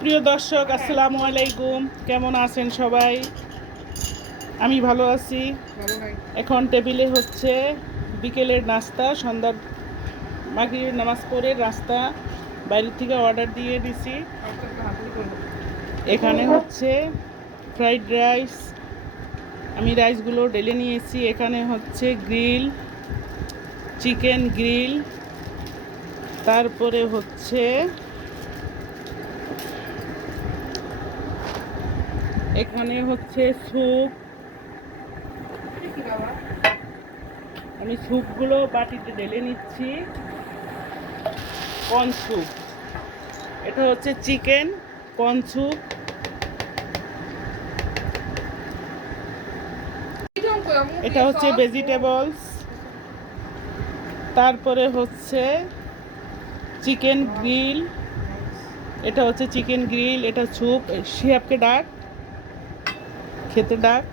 প্রিয় দর্শক, আসসালামু আলাইকুম। কেমন আছেন সবাই? আমি ভালো আছি। এখন টেবিলে হচ্ছে বিকেলের নাস্তা, সন্ধ্যার মাগরিবের নামাজ পড়ে নাস্তা বাইরে থেকে অর্ডার দিয়ে দিছি। এখানে হচ্ছে ফ্রাইড রাইস, আমি রাইসগুলো ঢেলে নিয়েছি। এখানে হচ্ছে গ্রিল, চিকেন গ্রিল, তারপরে হচ্ছে এখানে হচ্ছে স্যুপ। আমি স্যুপগুলো বাটিতে ঢেলে নিচ্ছি। কর্ন স্যুপ, এটা হচ্ছে চিকেন কর্ন স্যুপ। এটা হচ্ছে ভেজিটেবলস, তারপরে হচ্ছে চিকেন গ্রিল, এটা হচ্ছে চিকেন গ্রিল, এটা স্যুপ। শিহাবকে ডাক, খেতে ডাক।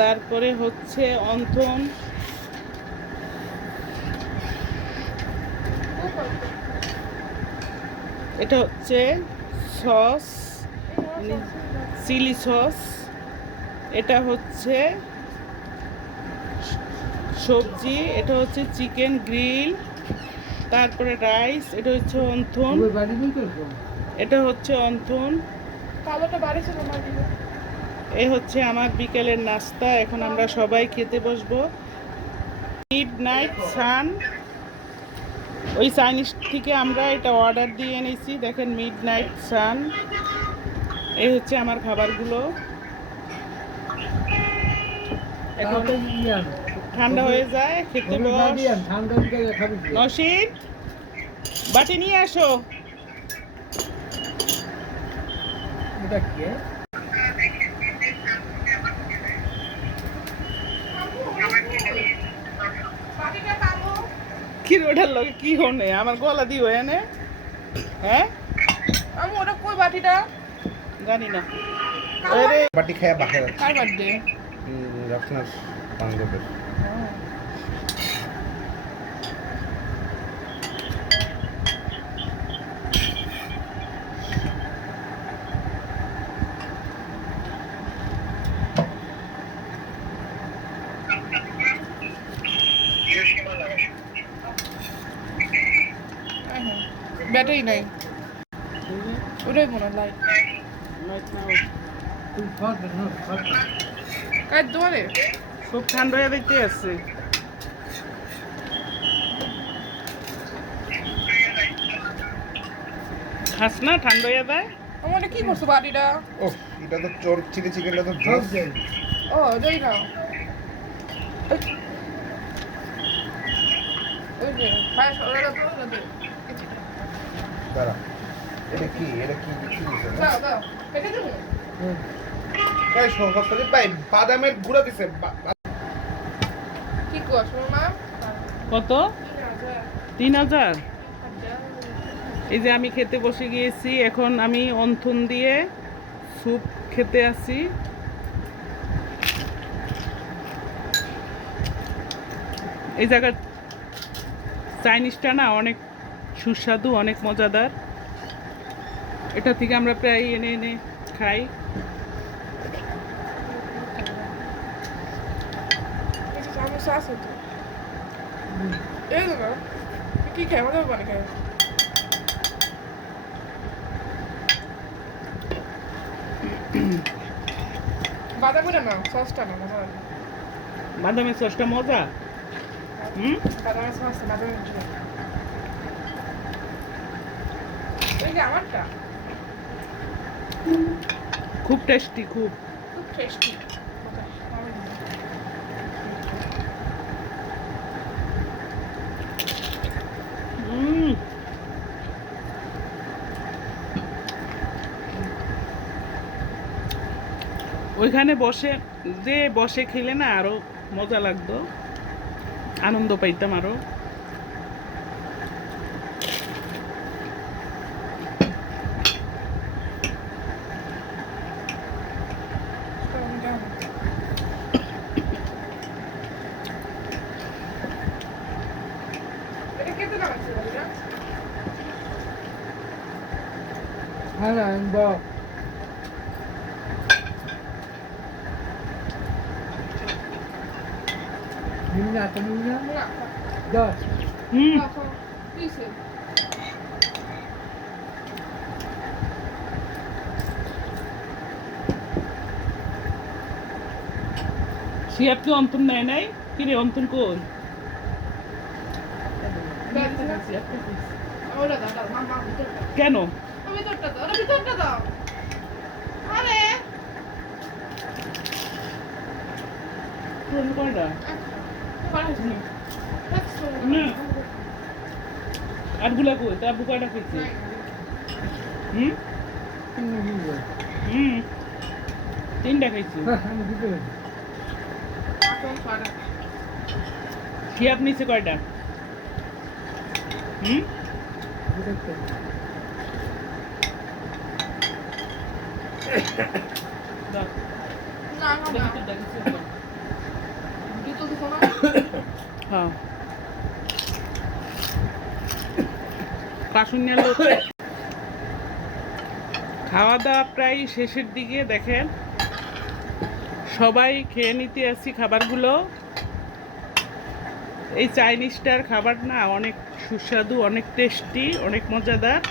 তারপরে হচ্ছে অন্থন, এটা হচ্ছে সস, চিলি সস। এটা হচ্ছে সবজি, এটা হচ্ছে চিকেন গ্রিল, তারপরে রাইস, এটা হচ্ছে অন্থন, এটা হচ্ছে অন্থন। এই হচ্ছে আমার বিকেলের নাস্তা। এখন আমরা সবাই খেতে বসবো। মিড নাইট সান, ওই চাইনিজ থেকে আমরা এটা অর্ডার দিয়ে এনেছি। দেখেন, মিড নাইট সান। এই হচ্ছে আমার খাবারগুলো। এখন ঠান্ডা হয়ে যায়, খেতে বস। নসিব, বাটি নিয়ে আসো। কি ওটার লগে কি হনে আমার গলা দিও এনে? হ্যাঁ, আমি ওটা কই বাটিটা জানি না। বাটি খায়া বাসায় কার বার্থডে? আপনার বান্ধবের। ব্যাটারি নাই, ওটাই মনে হয় লাইট। কার দোয়ারে খুব ঠান্ডা হয়ে দেখতে আছে। খাস না, ঠান্ডা হয়ে যায়। আমার কি করছো বাটিটা? ও, এটা তো চোর চিলি চিকেনটা তো জোস। ও যাই না, ওই যে পায়েস ওরা তো না দে। দাঁড়া, এটা কি কি দিছে না? দাও দাও কেটে দেবো। এই সহজে ভাই বাদামের গুঁড়া দিছে। কি করছো মা? কত? 3000। এই যে আমি খেতে বসে গিয়েছি। এখন আমি অন্থন দিয়ে স্যুপ খেতে আসি। এই জায়গার চাইনিজটা না অনেক সুস্বাদু, অনেক মজাদার। এটা থেকে আমরা প্রায় এনে এনে খাই। আমি শ্বাস হতো এই না, কি খাই মজা বানি খাই। বাদামিটা না, সসটা না মজা লাগে। বাদামের সসটা মজা। বাদামের সস, বাদামের ঝোল। এই যে আমারটা খুব টেস্টি, খুব। খুব টেস্টি। ওইখানে বসে খেলে না আরো মজা লাগতো, আনন্দ পাইতাম আরো। এটা কেটে না আছে হুম শিয়াব কি অন্তন নেয় নাই? কিরে অন্তন কই? কেন? তোর কয়টা? না আরগুলা কই? তার আব্বু কয়টা খাইছে? হুম হুম তিনটা খাইছে। শিয়াব নিচে কয়টা? হুম দাও, দেখি তো দেখি তো। হ্যাঁ কাশুনিয়া লোক। খাওয়া দাওয়া প্রায় শেষের দিকে, দেখেন সবাই খেয়ে নিতে আসছি খাবারগুলো। এই চাইনিজটার খাবার না অনেক সুস্বাদু, অনেক টেস্টি, অনেক মজাদার।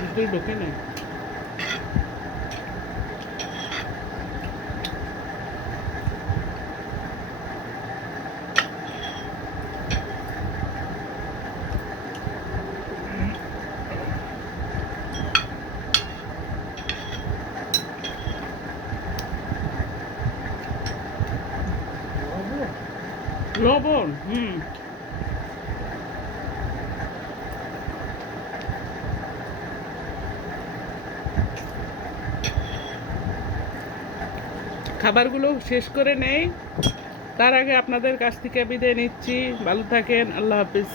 ভিতরে ঢোকে নাই। লবণ খাবারগুলো শেষ করে নেই, তার আগে আপনাদের কাছ থেকে বিদায় নিচ্ছি। ভালো থাকেন, আল্লাহ হাফিজ।